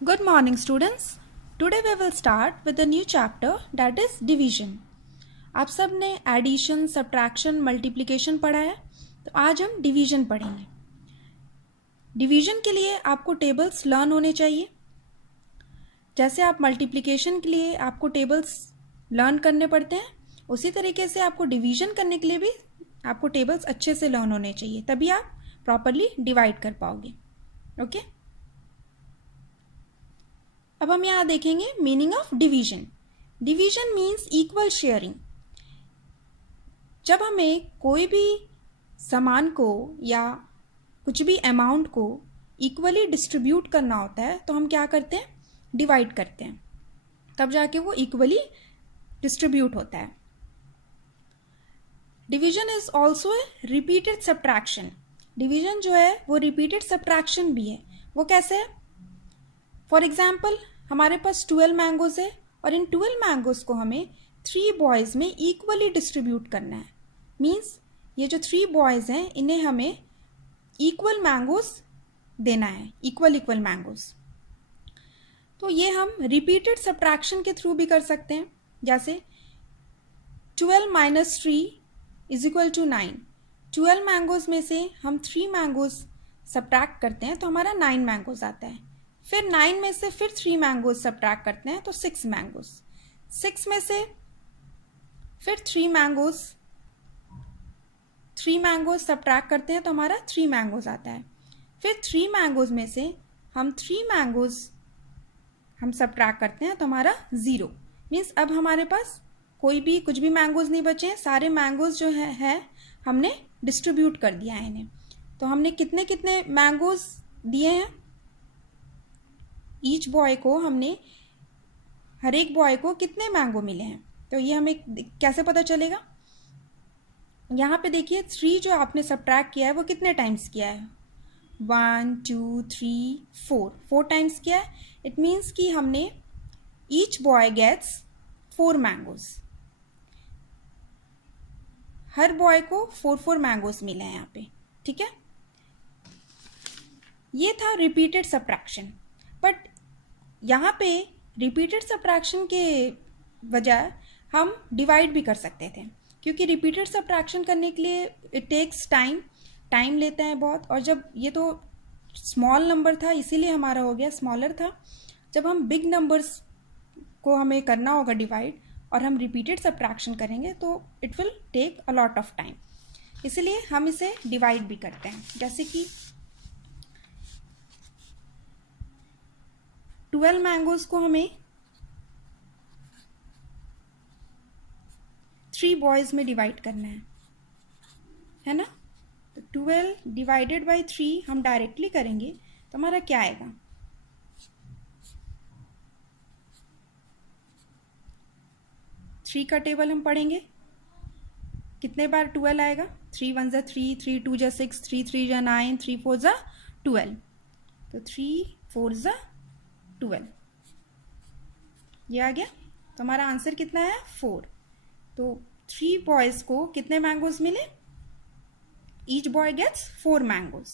Good morning students. Today we will start with a new chapter that is division. आप सब ने addition, subtraction, multiplication पढ़ा है, तो आज हम डिवीजन पढ़ेंगे। डिवीजन के लिए आपको टेबल्स लर्न होने चाहिए। जैसे आप मल्टीप्लिकेशन के लिए आपको टेबल्स लर्न करने पड़ते हैं, उसी तरीके से आपको डिवीजन करने के लिए भी आपको टेबल्स अच्छे से लर्न होने चाहिए, तभी आप प्रॉपरली डिवाइड कर पाओगे। ओके अब हम यहाँ देखेंगे meaning of division. Division means equal sharing. जब हमें कोई भी सामान को या कुछ भी अमाउंट को इक्वली डिस्ट्रीब्यूट करना होता है तो हम क्या करते हैं, डिवाइड करते हैं, तब जाके वो इक्वली डिस्ट्रीब्यूट होता है। Division is also a repeated subtraction. Division जो है वो रिपीटेड सब्ट्रैक्शन भी है। वो कैसे है? फॉर एग्जाम्पल हमारे पास 12 मैंगोज है और इन 12 मैंगोज को हमें 3 बॉयज में इक्वली डिस्ट्रीब्यूट करना है। मीन्स ये जो 3 बॉयज हैं इन्हें हमें इक्वल मैंगोज देना है, इक्वल मैंगोज। तो ये हम रिपीटेड सब्ट्रैक्शन के थ्रू भी कर सकते हैं। जैसे 12 minus 3 is equal to 9। 12 mangoes में से हम 3 मैंगोज सब्ट्रैक्ट करते हैं तो हमारा 9 मैंगोज आता है। फिर 9 में से फिर 3 मैंगोज सब्ट्रैक्ट करते हैं तो 6 मैंगोज। 6 में से फिर 3 मैंगोज सब्ट्रैक्ट करते हैं तो हमारा 3 मैंगोज आता है। फिर 3 मैंगोज में से हम 3 मैंगोज हम सब्ट्रैक्ट करते हैं तो हमारा 0। मीन्स अब हमारे पास कुछ भी मैंगोज नहीं बचे हैं। सारे मैंगोज जो है हमने डिस्ट्रीब्यूट कर दिया है इन्हें। तो हमने कितने कितने मैंगोज दिए हैं ईच बॉय को, हमने हर एक बॉय को कितने मैंगो मिले हैं, तो ये हमें कैसे पता चलेगा? यहाँ पे देखिए 3 जो आपने सब्ट्रैक्ट किया है वो कितने टाइम्स किया है? 1 2 3 4 टाइम्स किया है। इट मीन्स कि हमने ईच बॉय गेट्स 4 मैंगोज। हर बॉय को 4 मैंगोज मिले हैं यहाँ पे। ठीक है, ये था रिपीटेड सब्ट्रैक्शन। बट यहाँ पे रिपीटेड सब्ट्रैक्शन के बजाय हम डिवाइड भी कर सकते थे, क्योंकि रिपीटेड सब्ट्रैक्शन करने के लिए इट टेक्स टाइम लेता है बहुत। और जब ये तो स्मॉल नंबर था इसीलिए हमारा हो गया, स्मॉलर था। जब हम बिग नंबर्स को हमें करना होगा डिवाइड और हम रिपीटेड सब्ट्रैक्शन करेंगे तो it will take a lot of time, इसलिए हम इसे डिवाइड भी करते हैं। जैसे कि 12 मैंगोज को हमें 3 बॉयज में डिवाइड करना है ना। तो 12 डिवाइडेड बाई 3 हम डायरेक्टली करेंगे तो हमारा क्या आएगा? 3 का टेबल हम पढ़ेंगे, कितने बार 12 आएगा? 3 1 जा 3, 3 2 जा 6, 3 3 जा 9, 3 4 जा 12। तो 3 4 जा 12 ये आ गया। तो हमारा आंसर कितना है? 4। तो 3 बॉयज को कितने मैंगोज मिले? Each boy gets 4 mangoes.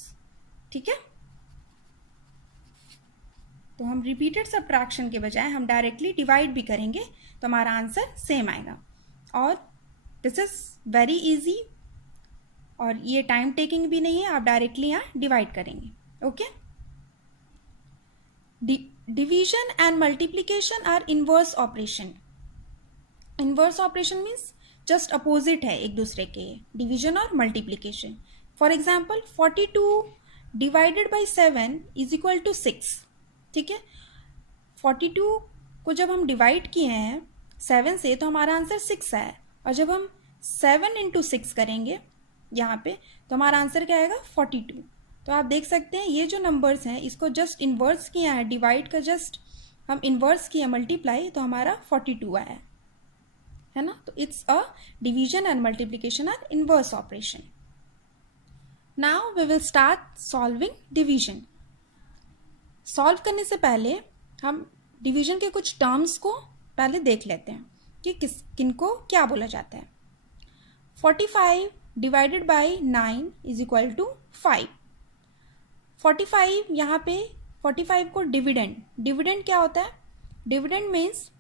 ठीक है, तो हम रिपीटेड सब्ट्रैक्शन के बजाय हम डायरेक्टली डिवाइड भी करेंगे तो हमारा आंसर सेम आएगा। और दिस इज वेरी इजी और ये टाइम टेकिंग भी नहीं है, आप डायरेक्टली यहाँ डिवाइड करेंगे। Okay, division and multiplication are inverse operation. Inverse operation means just opposite है एक दूसरे के, डिवीजन और multiplication. For example 42 divided by 7 is equal to 6। ठीक है, 42 को जब हम डिवाइड किए हैं 7 से तो हमारा आंसर 6 है। और जब हम 7 इंटू 6 करेंगे यहाँ पे तो हमारा आंसर क्या आएगा? 42। तो आप देख सकते हैं ये जो नंबर्स हैं इसको जस्ट इन्वर्स किया है, डिवाइड का जस्ट हम इन्वर्स किया मल्टीप्लाई, तो हमारा 42 आया है ना। तो it's a division and multiplication are inverse operation. Now we will start solving division. Solve करने से पहले हम डिवीजन के कुछ टर्म्स को पहले देख लेते हैं कि किनको क्या बोला जाता है। 45 divided by 9 is equal to 5। 45 यहाँ पे 45 को डिविडेंड, डिविडेंड क्या होता है? डिविडेंड मीन्स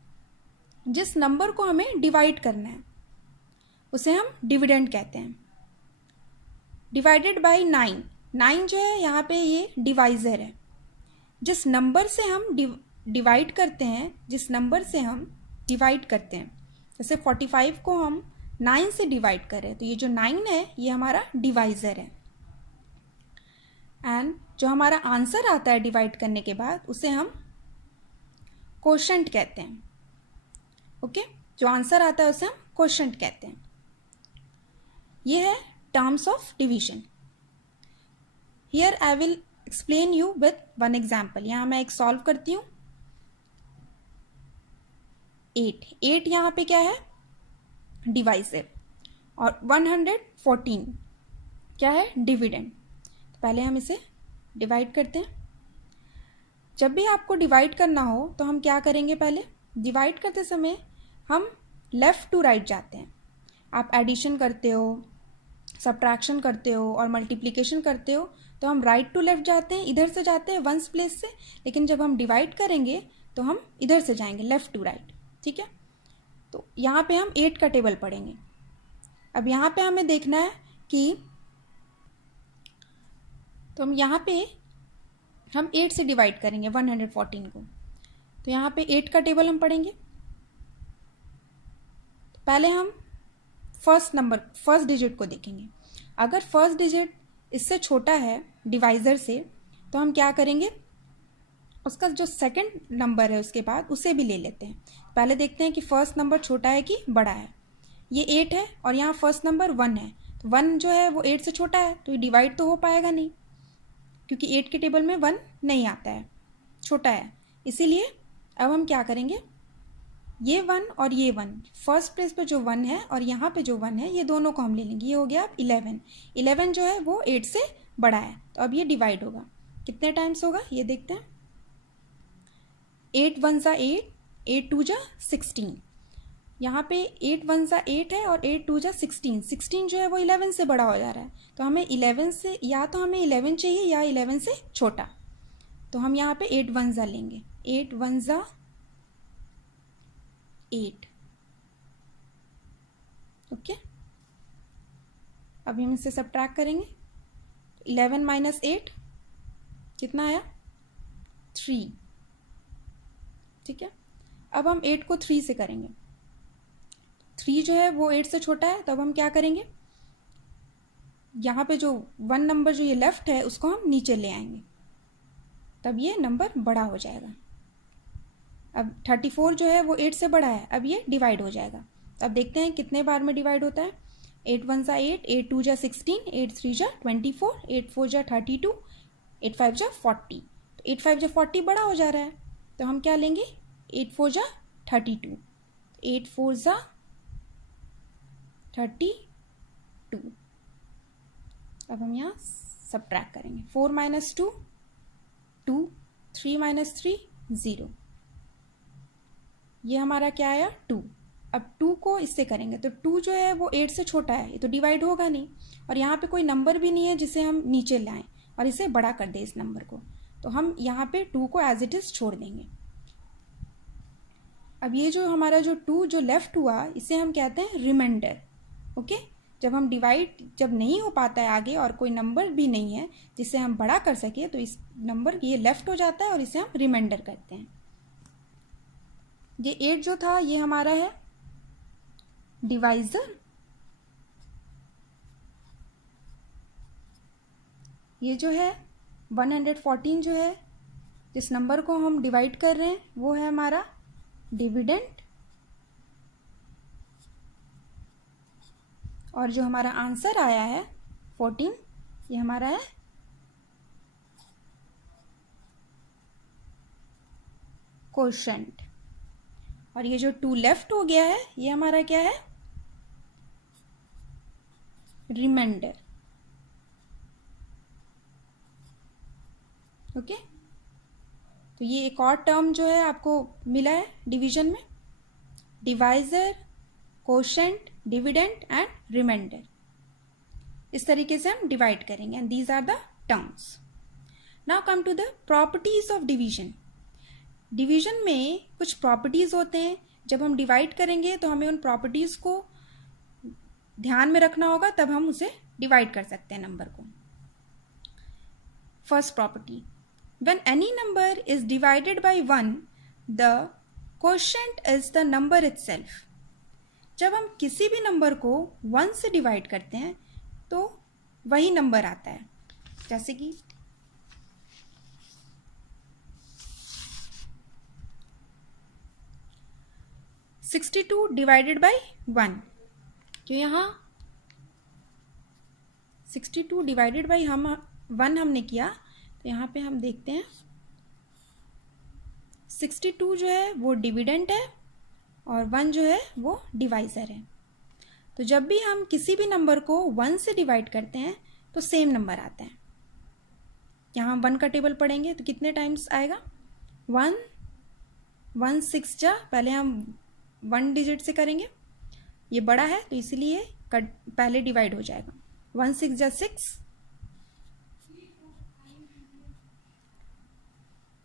जिस नंबर को हमें डिवाइड करना है उसे हम डिविडेंड कहते हैं। डिवाइडेड बाय 9, 9 जो है यहाँ पे ये डिवाइजर है। जिस नंबर से हम डिवाइड करते हैं, जिस नंबर से हम डिवाइड करते हैं, जैसे 45 को हम 9 से डिवाइड करें तो ये जो 9 है ये हमारा डिवाइजर है। एंड जो हमारा आंसर आता है डिवाइड करने के बाद उसे हम कोशेंट कहते हैं। ओके, जो आंसर आता है उसे हम कोशेंट कहते हैं। ये है terms of division. Here I will explain you with one example. यहाँ मैं एक सॉल्व करती हूँ। 8 यहाँ पे क्या है? डिवाइजर। और 114 क्या है? डिविडेंड। तो पहले हम इसे डिवाइड करते हैं। जब भी आपको डिवाइड करना हो तो हम क्या करेंगे? पहले डिवाइड करते समय हम लेफ़्ट टू राइट जाते हैं। आप एडिशन करते हो, सब्ट्रैक्शन करते हो और मल्टीप्लिकेशन करते हो तो हम राइट टू लेफ्ट जाते हैं, इधर से जाते हैं वंस प्लेस से। लेकिन जब हम डिवाइड करेंगे तो हम इधर से जाएंगे, लेफ़्ट टू राइट। ठीक है, तो यहाँ पे हम 8 का टेबल पढ़ेंगे। अब यहाँ पे हमें देखना है कि तो हम यहाँ पे हम 8 से डिवाइड करेंगे 114 को, तो यहाँ पे 8 का टेबल हम पढ़ेंगे। तो पहले हम फर्स्ट डिजिट को देखेंगे। अगर फर्स्ट डिजिट इससे छोटा है डिवाइजर से तो हम क्या करेंगे? उसका जो सेकंड नंबर है उसके बाद उसे भी ले लेते हैं। पहले देखते हैं कि फर्स्ट नंबर छोटा है कि बड़ा है। ये 8 है और यहाँ फर्स्ट नंबर 1 है, तो 1 जो है वो 8 से छोटा है तो ये डिवाइड तो हो पाएगा नहीं, क्योंकि 8 के टेबल में 1 नहीं आता है, छोटा है। इसीलिए अब हम क्या करेंगे? ये 1 और ये 1, फर्स्ट प्लेस पे जो 1 है और यहाँ पे जो 1 है, ये दोनों को हम ले लेंगे। ये हो गया अब 11। 11 जो है वो 8 से बड़ा है, तो अब ये डिवाइड होगा। कितने टाइम्स होगा ये देखते हैं। 8 1 जा 8, 8 2 जा 16। यहाँ पे 8 1 जा 8 है और 8 2 जा 16। 16 जो है वो 11 से बड़ा हो जा रहा है, तो हमें 11 से, या तो हमें 11 चाहिए या 11 से छोटा। तो हम यहाँ पे 8 1 जा लेंगे। 8 1 जा 8। ओके, अभी हम इसे सब्ट्रैक्ट करेंगे। 11 माइनस 8 कितना आया? 3। ठीक है, अब हम 8 को 3 से करेंगे। 3 जो है वो 8 से छोटा है, तब हम क्या करेंगे? यहाँ पे जो 1 नंबर जो ये लेफ्ट है उसको हम नीचे ले आएंगे, तब ये नंबर बड़ा हो जाएगा। अब 34 जो है वो 8 से बड़ा है, अब ये डिवाइड हो जाएगा। अब देखते हैं कितने बार में डिवाइड होता है। 8 1 जा 8, 8 2 जा 16, 8 3 जा 24, 8 4 जा 32, 8 5 जा 40। तो 8 5 जा 40 बड़ा हो जा रहा है, तो हम क्या लेंगे? 8 4 जा 32, 8 4 जा 32। अब हम यहाँ सब्ट्रैक्ट करेंगे। 4 माइनस 2 2, 3 माइनस 3 0। ये हमारा क्या आया? 2। अब 2 को इससे करेंगे तो 2 जो है वो 8 से छोटा है, ये तो डिवाइड होगा नहीं, और यहाँ पे कोई नंबर भी नहीं है जिसे हम नीचे लाएं और इसे बड़ा कर दें इस नंबर को, तो हम यहाँ पे 2 को एज इट इज छोड़ देंगे। अब ये जो हमारा जो 2 जो लेफ्ट हुआ इसे हम कहते हैं रिमाइंडर। ओके, जब हम डिवाइड जब नहीं हो पाता है आगे और कोई नंबर भी नहीं है जिसे हम बड़ा कर सके, तो इस नंबर ये लेफ्ट हो जाता है और इसे हम रिमाइंडर करते हैं। ये 8 जो था ये हमारा है डिवाइजर। ये जो है 114 जो है जिस नंबर को हम डिवाइड कर रहे हैं वो है हमारा डिविडेंड, और जो हमारा आंसर आया है 14 ये हमारा है कोशेंट। और ये जो 2 लेफ्ट हो गया है ये हमारा क्या है? रिमाइंडर। ओके, तो ये एक और टर्म जो है आपको मिला है डिवीजन में, divisor, quotient, dividend and remainder. इस तरीके से हम डिवाइड करेंगे, and these are the terms. Now come to the properties of division. Division में कुछ प्रॉपर्टीज होते हैं. जब हम डिवाइड करेंगे तो हमें उन प्रॉपर्टीज को ध्यान में रखना होगा, तब हम उसे डिवाइड कर सकते हैं नंबर को. First property, when any number is divided by 1 the quotient is the number itself. जब हम किसी भी नंबर को 1 से डिवाइड करते हैं तो वही नंबर आता है. जैसे कि 62 डिवाइडेड बाय 1. जो यहाँ 62 डिवाइडेड बाय 1 हमने किया, तो यहाँ पे हम देखते हैं 62 जो है वो डिविडेंट है और 1 जो है वो डिवाइज़र है. तो जब भी हम किसी भी नंबर को 1 से डिवाइड करते हैं तो सेम नंबर आता है. यहाँ 1 का टेबल पढ़ेंगे तो कितने टाइम्स आएगा? 1 1 6 जा, पहले हम 1 डिजिट से करेंगे, ये बड़ा है तो इसलिए पहले डिवाइड हो जाएगा. 1 6 जा 6.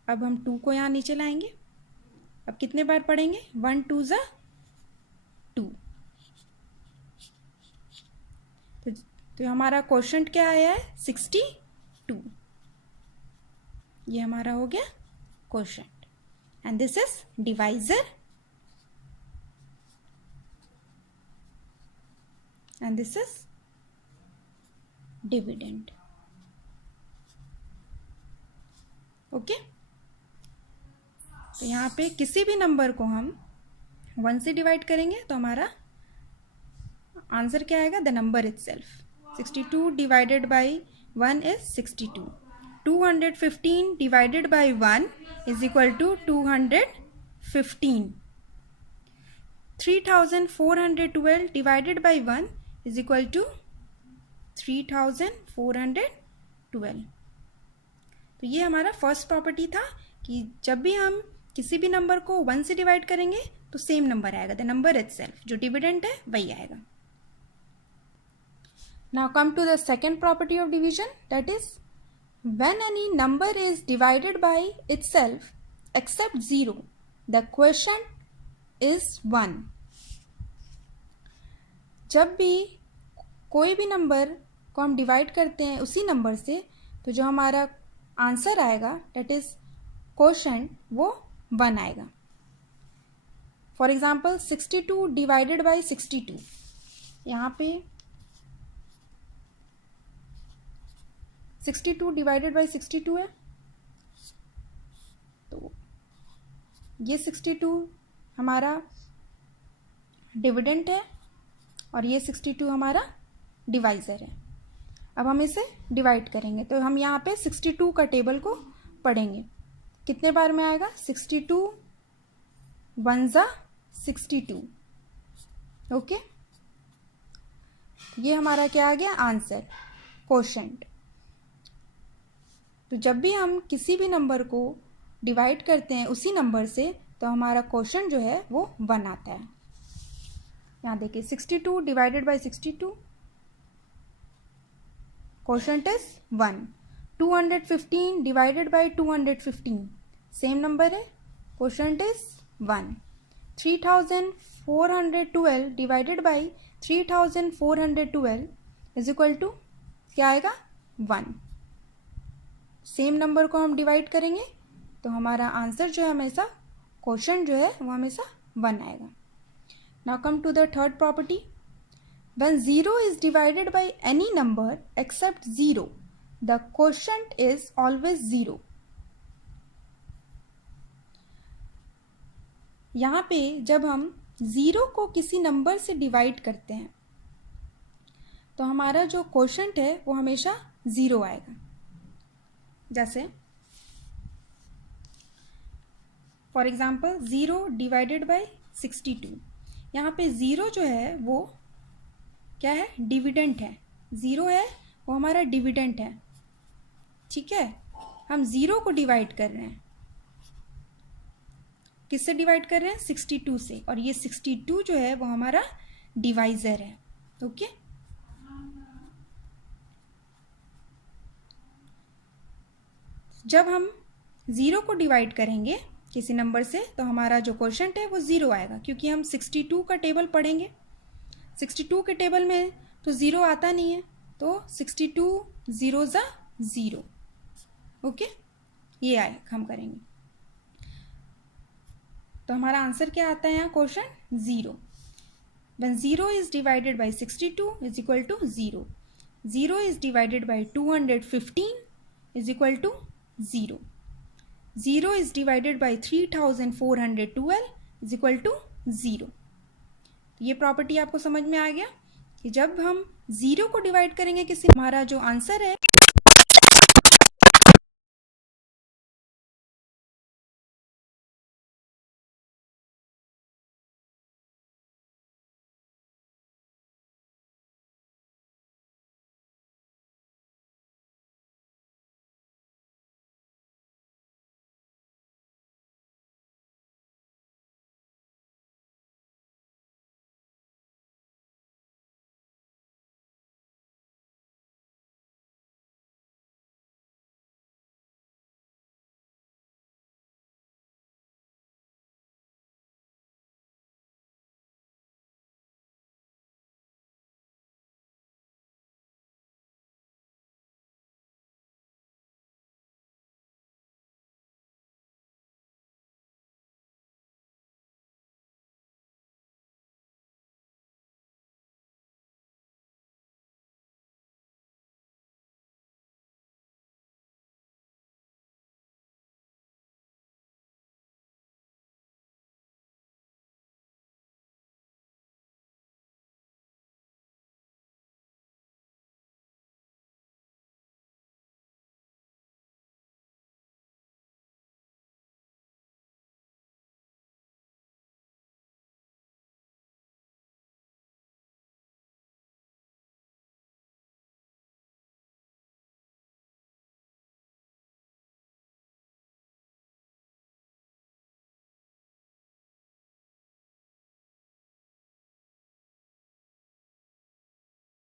अब हम 2 को यहाँ नीचे लाएंगे. अब कितने बार पढ़ेंगे? 1 2 जा 2. तो हमारा क्वोशिएंट क्या आया है? 62. ये हमारा हो गया quotient. And this is divisor and this is dividend. Okay. तो यहाँ पे किसी भी नंबर को हम 1 से डिवाइड करेंगे तो हमारा आंसर क्या आएगा? The number itself. 62 divided by 1 is 62. 215 divided by 1 is equal to 215. 3412 divided by 1 is equal to 3412. तो ये हमारा फर्स्ट प्रॉपर्टी था कि जब भी हम किसी भी नंबर को 1 से डिवाइड करेंगे तो सेम नंबर आएगा, द नंबर इटसेल्फ. जो डिविडेंट है वही आएगा. Now come to the second property of division, that is when any number is divided by itself except 0 the quotient is 1. जब भी कोई भी नंबर को हम डिवाइड करते हैं उसी नंबर से, तो जो हमारा आंसर आएगा डेट इज क्वोशिएंट वो 1 आएगा. For example 62 divided by 62. यहाँ पे 62 डिवाइडेड बाय 62 है, तो ये 62 हमारा डिविडेंट है और ये 62 हमारा डिवाइज़र है. अब हम इसे डिवाइड करेंगे तो हम यहाँ पे 62 का टेबल को पढ़ेंगे. कितने बार में आएगा? 62 1 जा 62. ओके. ये हमारा क्या आ गया? Answer, quotient. तो जब भी हम किसी भी नंबर को डिवाइड करते हैं उसी नंबर से, तो हमारा क्वोशिएंट जो है वो 1 आता है. यहाँ देखिए 62 divided by 62, quotient is 1. 215 divided by 215, same number है, quotient is 1. 3412 divided by 3412 is equal to क्या आएगा? 1. सेम नंबर को हम डिवाइड करेंगे तो हमारा आंसर जो है हमेशा, क्वोशिएंट जो है वो हमेशा 1 आएगा. Now come to the third property. When 0 is divided by any number except 0, the quotient is always 0. यहाँ पे जब हम 0 को किसी नंबर से डिवाइड करते हैं तो हमारा जो क्वोशिएंट है वो हमेशा 0 आएगा. जैसे फॉर एग्जाम्पल 0 डिवाइडेड बाय 62. यहाँ पे 0 जो है वो क्या है? डिविडेंट है. 0 है वो हमारा डिविडेंट है. ठीक है. हम 0 को डिवाइड कर रहे हैं, किससे डिवाइड कर रहे हैं? 62 से. और ये 62 जो है वो हमारा डिवाइजर है. ओके. जब हम 0 को डिवाइड करेंगे किसी नंबर से तो हमारा जो क्वोशंट है वो 0 आएगा, क्योंकि हम 62 का टेबल पढ़ेंगे। 62 के टेबल में तो 0 आता नहीं है, तो 62 0 ज़ा 0। ओके, ये आए हम करेंगे तो हमारा आंसर क्या आता है यहाँ, quotient 0। When 0 is divided by 62 is equal to 0. 0 is divided by 215 is equal to 0. 0 is divided by 3412 is equal to 0. ये प्रॉपर्टी आपको समझ में आ गया कि जब हम 0 को डिवाइड करेंगे किसी, हमारा जो आंसर है